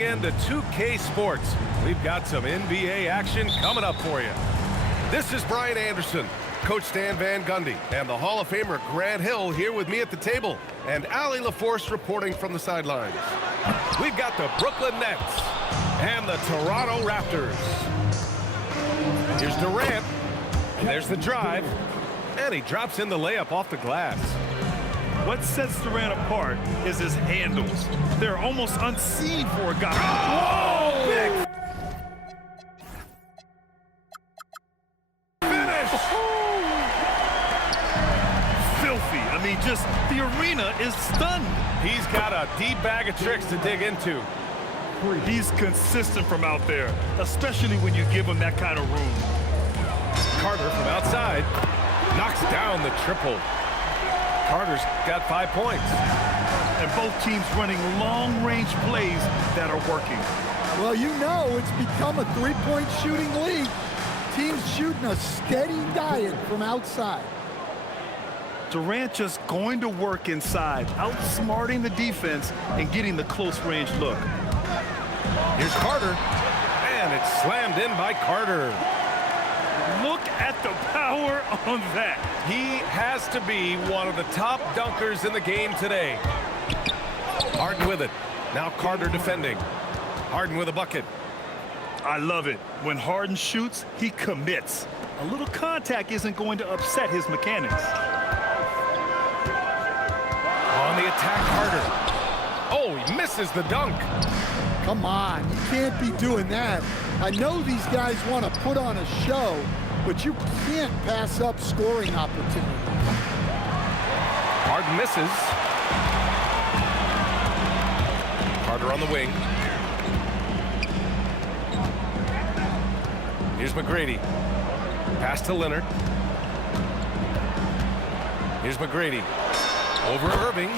Into 2K Sports. We've got some NBA action coming up for you. This is Brian Anderson, Coach Stan Van Gundy, and the Hall of Famer Grant Hill here with me at the table, and Allie LaForce reporting from the sidelines. We've got the Brooklyn Nets and the Toronto Raptors. Here's Durant, and there's the drive, and he drops in the layup off the glass. What sets Durant apart is his handles. They're almost unseen for a guy. Oh! Big finish! Filthy. I mean, just the arena is stunned. He's got a deep bag of tricks to dig into. He's consistent from out there, especially when you give him that kind of room. Carter from outside knocks down the triple. Carter's got 5 points. And both teams running long-range plays that are working. Well, you know it's become a three-point shooting league. Teams shooting a steady diet from outside. Durant just going to work inside, outsmarting the defense and getting the close-range look. Here's Carter, and it's slammed in by Carter. Look at the power on that. He has to be one of the top dunkers in the game today. Harden with it. Now Carter defending. Harden with a bucket. I love it. When Harden shoots, he commits. A little contact isn't going to upset his mechanics. On the attack, Carter. Oh, he misses the dunk. Come on, you can't be doing that. I know these guys want to put on a show, but you can't pass up scoring opportunities. Harden misses. Carter on the wing. Here's McGrady. Pass to Leonard. Here's McGrady. Over Irving.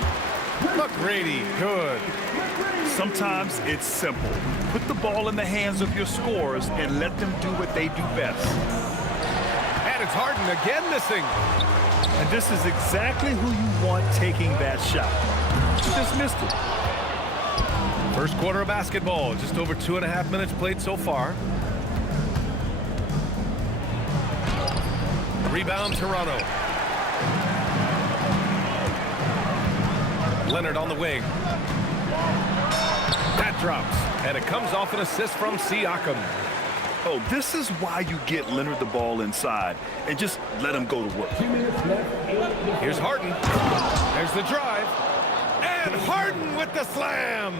McGrady, good. Sometimes it's simple. Put the ball in the hands of your scorers and let them do what they do best. And it's Harden again missing. And this is exactly who you want taking that shot. Just missed it. First quarter of basketball, just over 2.5 minutes played so far. Rebound, Toronto. Leonard on the wing. That drops, and it comes off an assist from Siakam. Oh, this is why you get Leonard the ball inside and just let him go to work. Here's Harden. There's the drive. And Harden with the slam.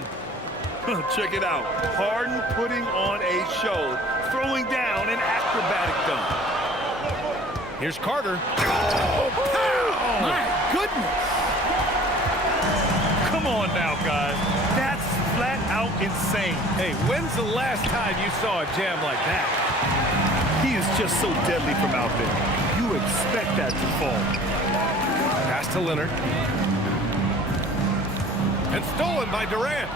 Check it out. Harden putting on a show, throwing down an acrobatic dunk. Here's Carter. Oh, my goodness. Come on now, guys. That's flat out insane. Hey, when's the last time you saw a jam like that? He is just so deadly from out there. You expect that to fall. Pass to Leonard. And stolen by Durant.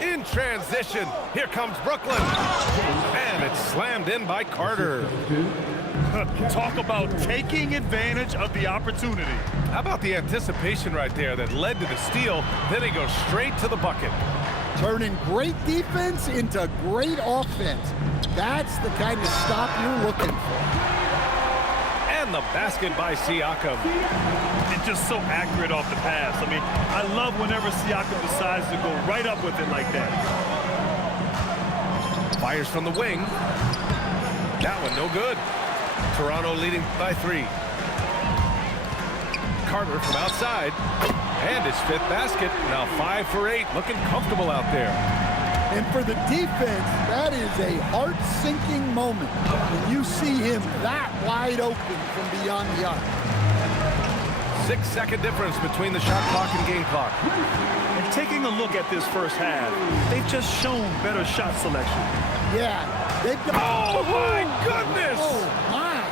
In transition, here comes Brooklyn. And it's slammed in by Carter. Talk about taking advantage of the opportunity. How about the anticipation right there that led to the steal, then he goes straight to the bucket. Turning great defense into great offense. That's the kind of stop you're looking for. And the basket by Siakam. And just so accurate off the pass. I mean, I love whenever Siakam decides to go right up with it like that. Fires from the wing. That one no good. Toronto leading by 3. Carter from outside. And his 5th basket. Now 5 for 8. Looking comfortable out there. And for the defense, that is a heart-sinking moment when you see him that wide open from beyond the arc. 6-second difference between the shot clock and game clock. And taking a look at this first half, they've just shown better shot selection. Yeah, they've got... Oh, my goodness! Oh, my.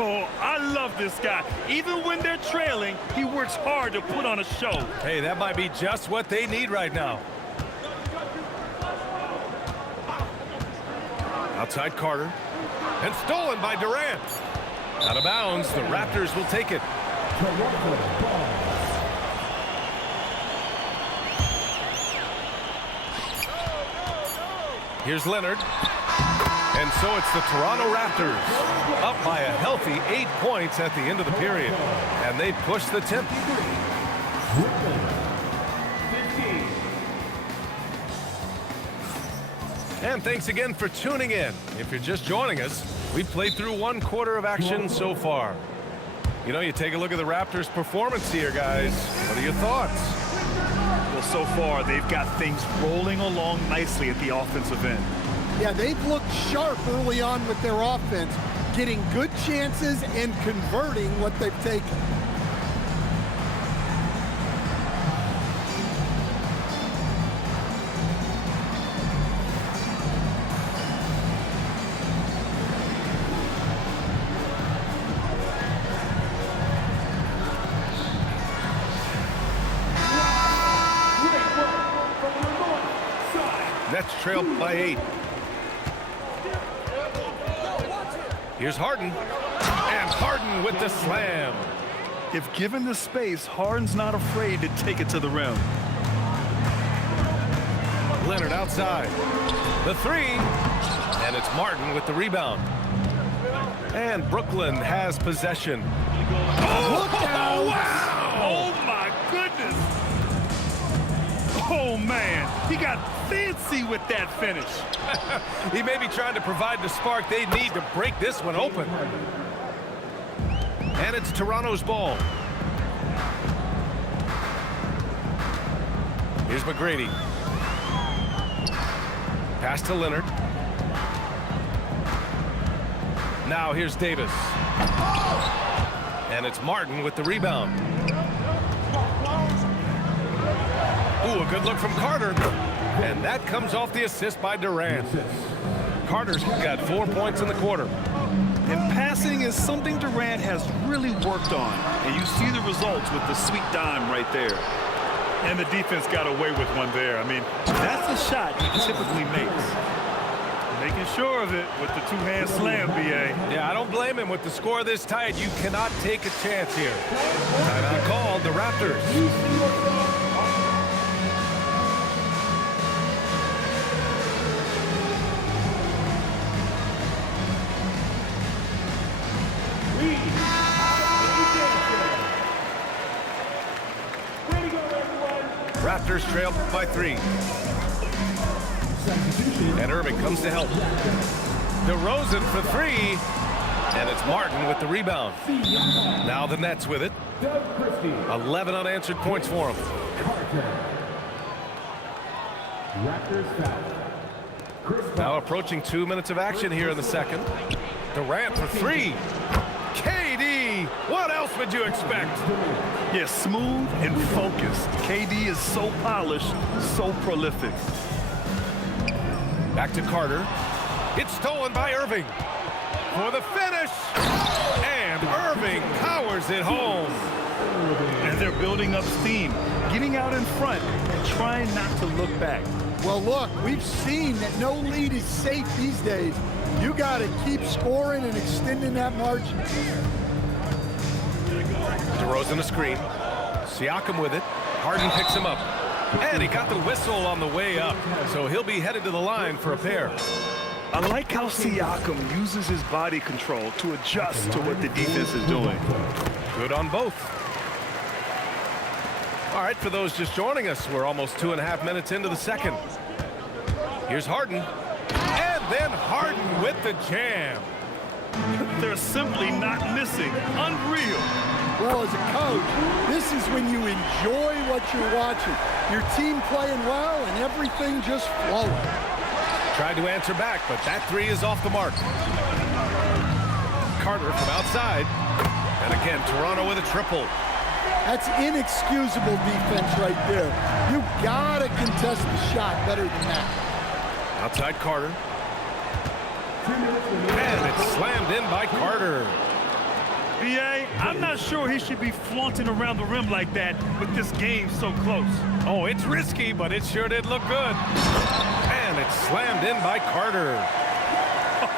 Oh, I love this guy. Even when they're trailing, he works hard to put on a show. Hey, that might be just what they need right now. Outside Carter. And stolen by Durant. Out of bounds, the Raptors will take it. Here's Leonard. And so it's the Toronto Raptors up by a healthy 8 points at the end of the period. And they push the tempo. And thanks again for tuning in. If you're just joining us, we've played through 1/4 of action so far. You know, you take a look at the Raptors' performance here, guys. What are your thoughts? Well, so far, they've got things rolling along nicely at the offensive end. Yeah, they've looked sharp early on with their offense, getting good chances and converting what they've taken. Nets trail by 8. Here's Harden. And Harden with the slam. If given the space, Harden's not afraid to take it to the rim. Leonard outside. The 3. And it's Martin with the rebound. And Brooklyn has possession. Look out! Wow! Oh, my goodness! Oh, man. He got fancy with that finish. He may be trying to provide the spark they need to break this one open. And it's Toronto's ball. Here's McGrady. Pass to Leonard. Now here's Davis. And it's Martin with the rebound. Ooh, a good look from Carter. And that comes off the assist by Durant. Carter's got 4 points in the quarter. And passing is something Durant has really worked on. And you see the results with the sweet dime right there. And the defense got away with one there. I mean, that's a shot he typically makes. Making sure of it with the two-hand slam, B.A. Yeah, I don't blame him. With the score this tight, you cannot take a chance here. Timeout called, the Raptors. Raptors trail by 3. And Irving comes to help. DeRozan for 3. And it's Martin with the rebound. Now the Nets with it. 11 unanswered points for him. Now approaching 2 minutes of action here in the second. Durant for 3. KD, what else would you expect? Yeah, smooth and focused. KD is so polished, so prolific. Back to Carter. It's stolen by Irving. For the finish. And Irving powers it home. And they're building up steam, getting out in front and trying not to look back. Well, look, we've seen that no lead is safe these days. You got to keep scoring and extending that margin. DeRozan a screen. Siakam with it. Harden picks him up. And he got the whistle on the way up. So he'll be headed to the line for a pair. I like how Siakam uses his body control to adjust to what the defense is doing. Good on both. All right, for those just joining us, we're almost 2.5 minutes into the second. Here's Harden. And then Harden with the jam. They're simply not missing. Unreal. Well, as a coach, this is when you enjoy what you're watching. Your team playing well and everything just flowing. Tried to answer back, but that 3 is off the mark. Carter from outside. And again, Toronto with a triple. That's inexcusable defense right there. You gotta contest the shot better than that. Outside Carter. And it's slammed in by Carter. B.A., I'm not sure he should be flaunting around the rim like that with this game so close. Oh, it's risky, but it sure did look good. And it's slammed in by Carter.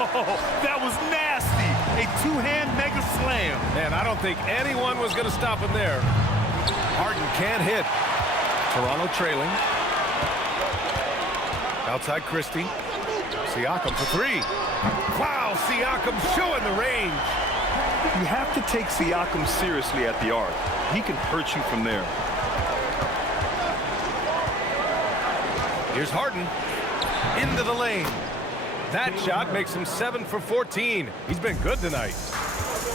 Oh, that was nasty. A two-hand mega slam. Man, I don't think anyone was going to stop him there. Harden can't hit. Toronto trailing. Outside Christie. Siakam for three. Wow, Siakam showing the range. You have to take Siakam seriously at the arc. He can hurt you from there. Here's Harden. Into the lane. That shot makes him 7 for 14. He's been good tonight.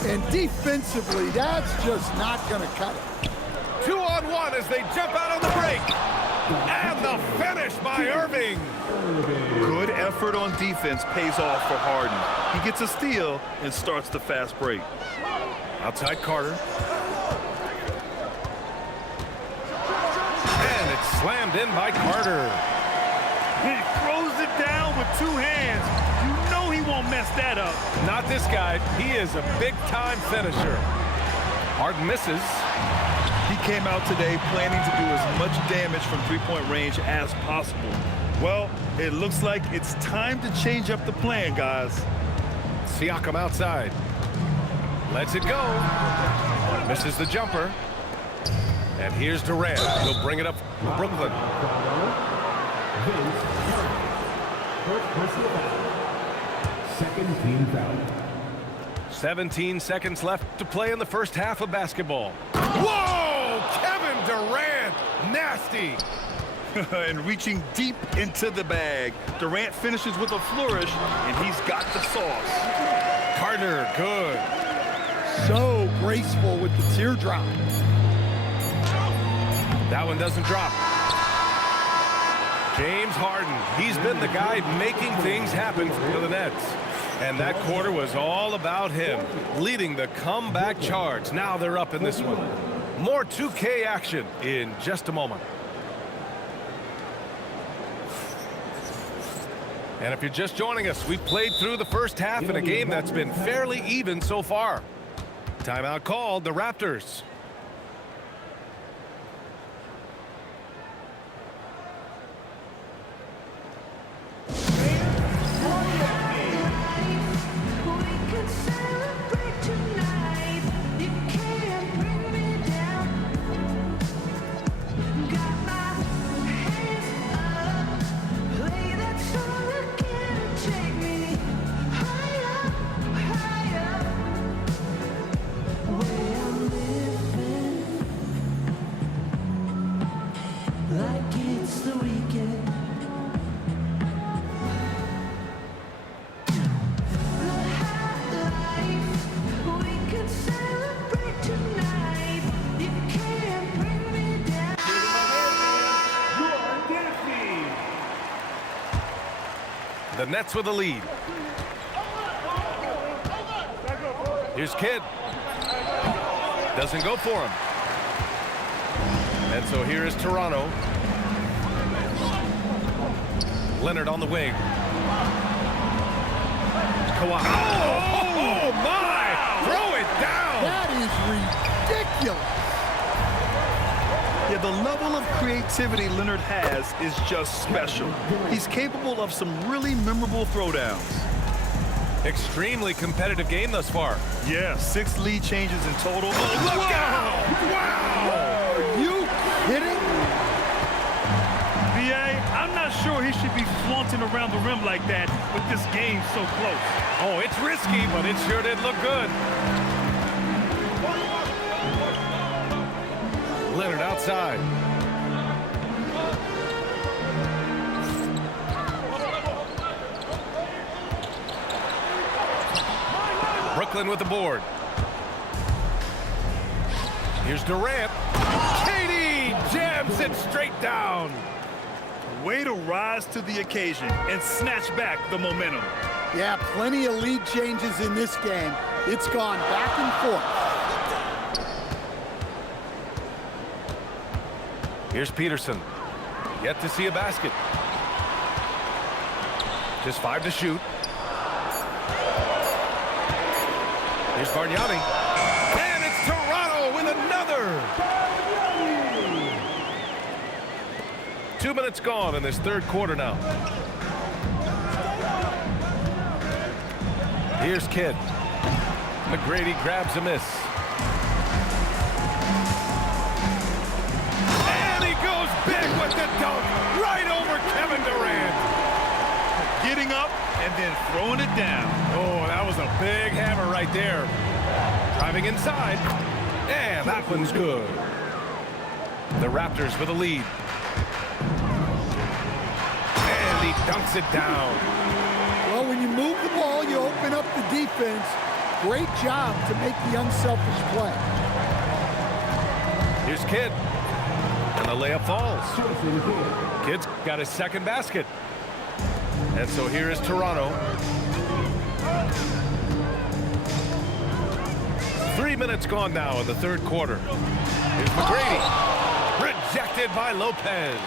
And defensively, that's just not going to cut it. 2-on-1 as they jump out on the break. And the finish by Irving. Good effort on defense pays off for Harden. He gets a steal and starts the fast break. Outside Carter. And it's slammed in by Carter. He throws it down with two hands. You know he won't mess that up. Not this guy. He is a big-time finisher. Harden misses. He came out today planning to do as much damage from three-point range as possible. Well, it looks like it's time to change up the plan, guys. Siakam outside. Lets it go. Misses the jumper. And here's Durant. He'll bring it up for Brooklyn. 17 seconds left to play in the first half of basketball. Whoa! Kevin Durant! Nasty! And reaching deep into the bag. Durant finishes with a flourish, and he's got the sauce. Carter, good. So graceful with the teardrop. That one doesn't drop. James Harden, he's been the guy making things happen for the Nets. And that quarter was all about him, leading the comeback charge. Now they're up in this one. More 2K action in just a moment. And if you're just joining us, we've played through the first half in a game that's been fairly even so far. Timeout called, the Raptors. The Nets with the lead. Here's Kidd. Doesn't go for him. And so here is Toronto. Leonard on the wing. Kawhi. Oh my! Throw it down! That is ridiculous. Yeah, the level of creativity Leonard has is just special. He's capable of some really memorable throwdowns. Extremely competitive game thus far. Yeah, 6 lead changes in total. Oh, look out! Wow! Are you kidding? B.A., I'm not sure he should be flaunting around the rim like that with this game so close. Oh, it's risky, but it sure did look good. Leonard outside. Brooklyn with the board. Here's Durant. KD jams it straight down. Way to rise to the occasion and snatch back the momentum. Yeah, plenty of lead changes in this game. It's gone back and forth. Here's Peterson. Yet to see a basket. Just 5 to shoot. Here's Bargnani. And it's Toronto with another. 2 minutes gone in this third quarter now. Here's Kidd. McGrady grabs a miss. Big with the dunk right over Kevin Durant. Getting up and then throwing it down. Oh, that was a big hammer right there. Driving inside. And that one's good. The Raptors with a lead. And he dunks it down. Well, when you move the ball, you open up the defense. Great job to make the unselfish play. Here's Kidd. And the layup falls. Kidd's got his second basket. And so here is Toronto. 3 minutes gone now in the third quarter. Here's McGrady. Rejected by Lopez.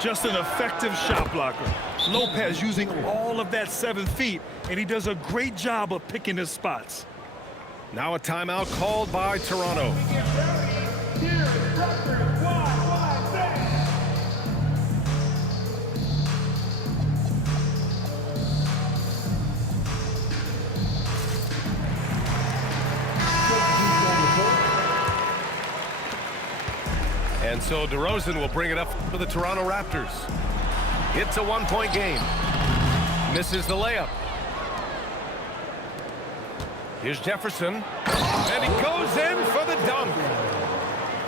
Just an effective shot blocker. Lopez using all of that 7 feet, and he does a great job of picking his spots. Now a timeout called by Toronto. And so DeRozan will bring it up for the Toronto Raptors. It's a one-point game. Misses the layup. Here's Jefferson. And he goes in for the dunk.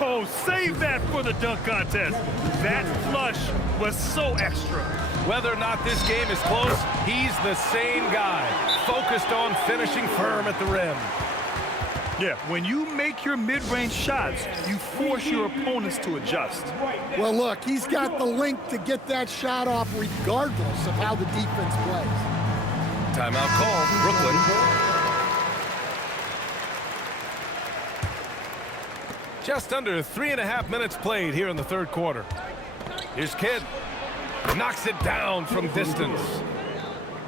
Oh, save that for the dunk contest. That flush was so extra. Whether or not this game is close, he's the same guy. Focused on finishing firm at the rim. Yeah, when you make your mid-range shots, you force your opponents to adjust. Well, look, he's got the length to get that shot off regardless of how the defense plays. Timeout called. Brooklyn. Just under 3.5 minutes played here in the third quarter. Here's Kidd. Knocks it down from distance.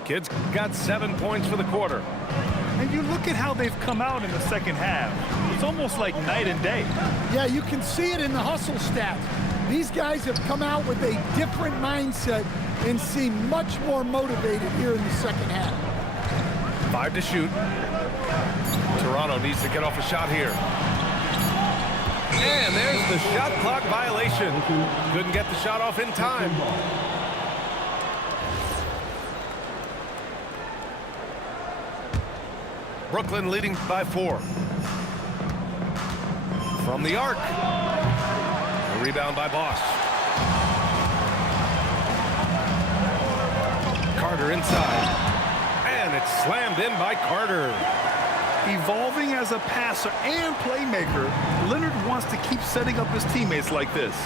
Kidd's got 7 points for the quarter. And you look at how they've come out in the second half. It's almost like night and day. Yeah, you can see it in the hustle stats. These guys have come out with a different mindset and seem much more motivated here in the second half. 5 to shoot. Toronto needs to get off a shot here. And there's the shot clock violation. Couldn't get the shot off in time. Brooklyn leading by 4. From the arc. A rebound by Boss. Carter inside. And it's slammed in by Carter. Evolving as a passer and playmaker, Leonard wants to keep setting up his teammates like this.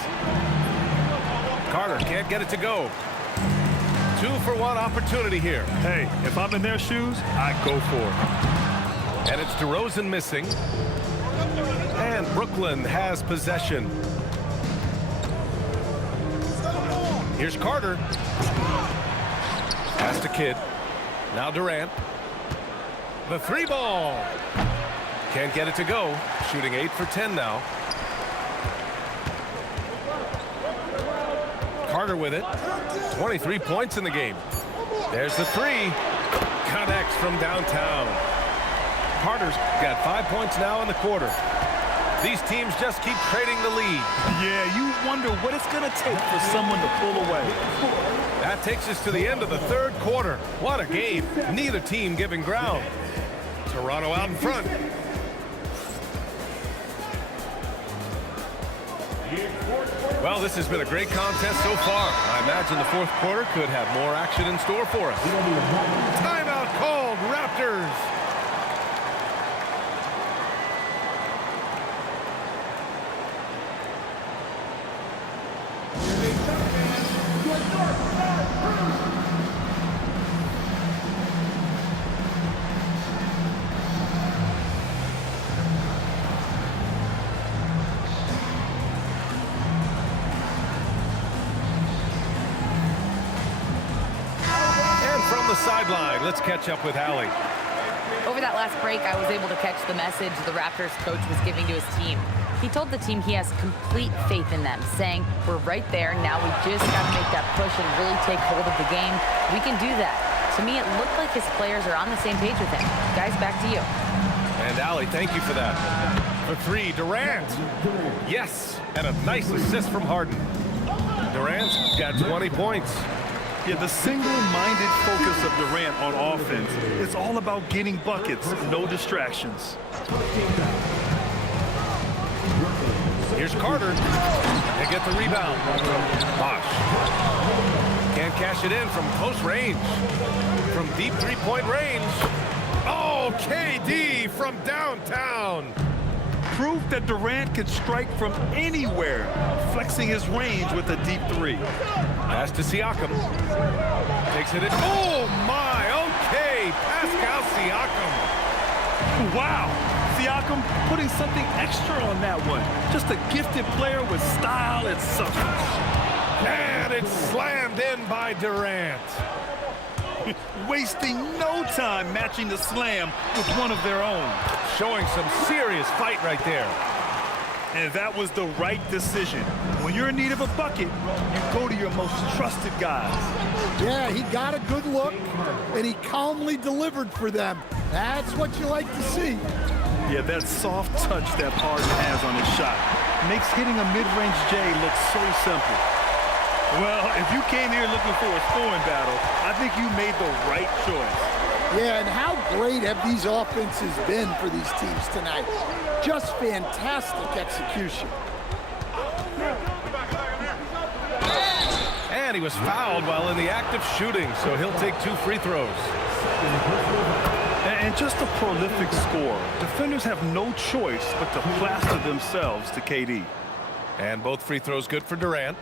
Carter can't get it to go. 2-for-1 opportunity here. Hey, if I'm in their shoes, I'd go for it. And it's DeRozan missing. And Brooklyn has possession. Here's Carter. Pass to Kidd. Now Durant. The 3-ball. Can't get it to go. Shooting 8 for 10 now. Carter with it. 23 points in the game. There's the 3. Connects from downtown. Carter's got 5 points now in the quarter. These teams just keep trading the lead. Yeah, you wonder what it's going to take for someone to pull away. That takes us to the end of the third quarter. What a game. Neither team giving ground. Toronto out in front. Well, this has been a great contest so far. I imagine the fourth quarter could have more action in store for us. Timeout called, Raptors. Sideline. Let's catch up with Allie. Over that last break, I was able to catch the message the Raptors coach was giving to his team. He told the team he has complete faith in them, saying, we're right there, now we just got to make that push and really take hold of the game. We can do that. To me, it looked like his players are on the same page with him. Guys, back to you. And Allie, thank you for that. For 3, Durant. Yes, and a nice assist from Harden. Durant's got 20 points. Yeah, the single-minded focus of Durant on offense is all about getting buckets, no distractions. Here's Carter. They get the rebound. Bosh. Can't cash it in from close range. From deep three-point range. Oh, KD from downtown. Proof that Durant can strike from anywhere, flexing his range with a deep three. Pass to Siakam. Takes it in. Oh, my. Okay. Pascal Siakam. Wow. Siakam putting something extra on that one. Just a gifted player with style and substance. And it's slammed in by Durant. Wasting no time matching the slam with one of their own. Showing some serious fight right there. And that was the right decision. When you're in need of a bucket, you go to your most trusted guys. Yeah, he got a good look, and he calmly delivered for them. That's what you like to see. Yeah, that soft touch that Harden has on his shot makes hitting a mid-range J look so simple. Well, if you came here looking for a scoring battle, I think you made the right choice. Yeah, and how great have these offenses been for these teams tonight? Just fantastic execution. And he was fouled while in the act of shooting, so he'll take 2 free throws. And just a prolific scorer. Defenders have no choice but to plaster themselves to KD. And both free throws good for Durant.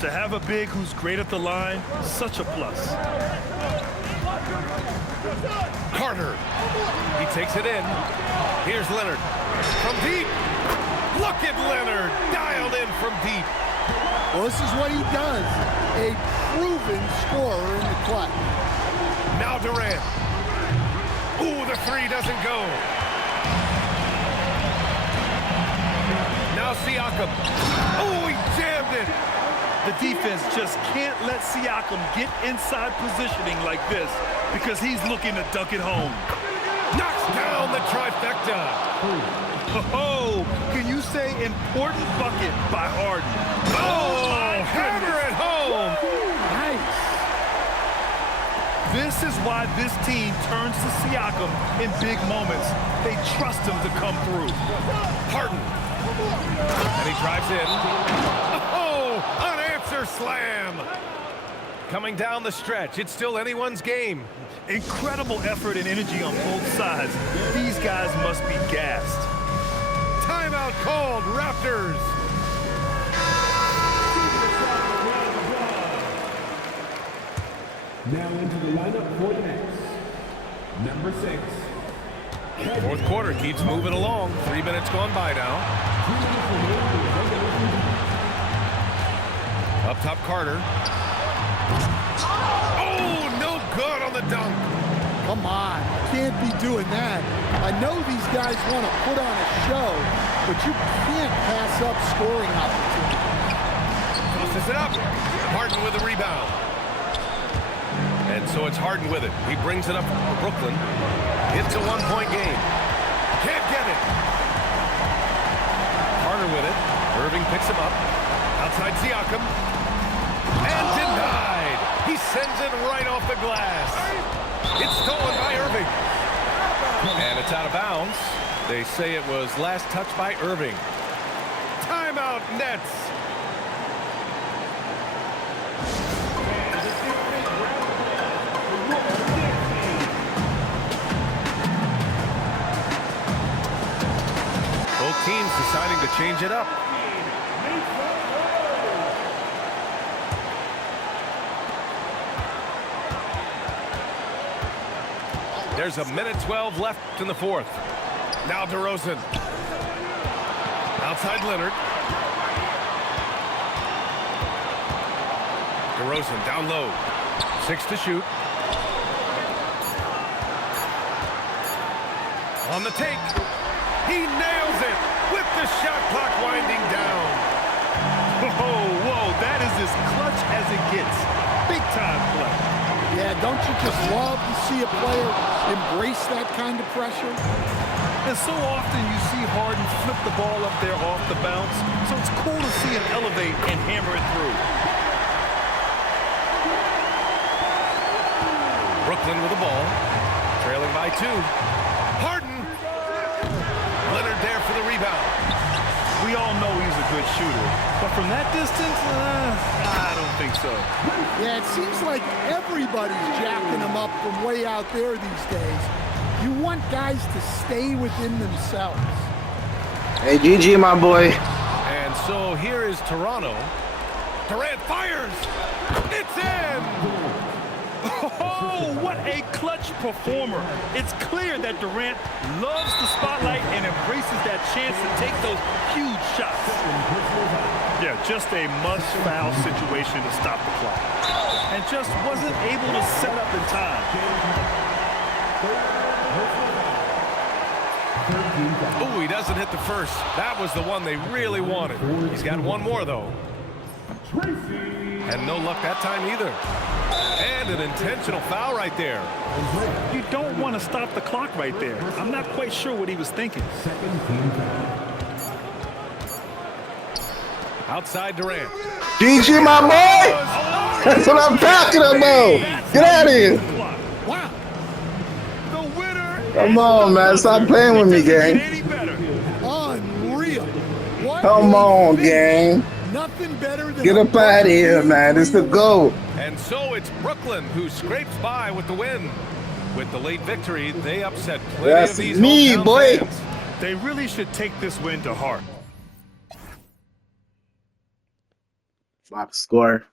To have a big who's great at the line, such a plus. Carter. He takes it in. Here's Leonard. From deep. Look at Leonard. Dialed in from deep. Well, this is what he does. A proven scorer in the clutch. Now Durant. Ooh, the three doesn't go. Now Siakam. Oh, he jammed it. The defense just can't let Siakam get inside positioning like this because he's looking to dunk it home. Knocks down the trifecta. Oh, can you say important bucket by Harden? Oh, hammer it home. Nice. This is why this team turns to Siakam in big moments. They trust him to come through. Harden. And he drives in. Oh, unanswered slam. Coming down the stretch. It's still anyone's game. Incredible effort and energy on both sides. These guys must be gassed. Timeout called, Raptors. Now into the lineup for the Nets. Number 6. Fourth quarter keeps moving along. 3 minutes gone by now. Up top, Carter. Oh, no good on the dunk. Come on, can't be doing that. I know these guys want to put on a show, but you can't pass up scoring opportunities. Tosses it up. Harden with a rebound. And so it's Harden with it. He brings it up for Brooklyn. It's a one-point game. Can't get it. Carter with it. Irving picks him up. Outside Siakam. And denied. He sends it right off the glass. It's stolen by Irving. And it's out of bounds. They say it was last touched by Irving. Timeout, Nets. Both teams deciding to change it up. There's a minute 12 left in the fourth. Now DeRozan. Outside Leonard. DeRozan down low. 6 to shoot. On the take. He nails it with the shot clock winding down. Whoa, that is as clutch as it gets. Big time play. Yeah, don't you just love to see a player embrace that kind of pressure? And so often you see Harden flip the ball up there off the bounce, so it's cool to see him elevate and hammer it through. Brooklyn with the ball, trailing by 2. Harden. Leonard there for the rebound. We all know he's a good shooter, but from that distance, I don't think so. Yeah, it seems like everybody's jacking him up from way out there these days. You want guys to stay within themselves. Hey, GG, my boy. And so here is Toronto. Durant fires. It's in. Oh, what a clutch performer. It's clear that Durant loves the spotlight and embraces that chance to take those huge shots. Yeah, just a must-foul situation to stop the clock. And just wasn't able to set up in time. Oh, he doesn't hit the first. That was the one they really wanted. He's got one more, though. And no luck that time either. And an intentional foul right there. You don't want to stop the clock right there. I'm not quite sure what he was thinking. Outside Durant. GG, my boy. That's what I'm talking about. Get out of here. Wow. The winner. Come on, man. Stop playing with me, gang. Any better. Unreal. What Come a on, finish. gang. Nothing better than Get a up out of here, man. It's the goal. And so it's Brooklyn who scrapes by with the win. With the late victory, they upset plenty That's of these me, hometown boy. fans. They really should take this win to heart. Box score.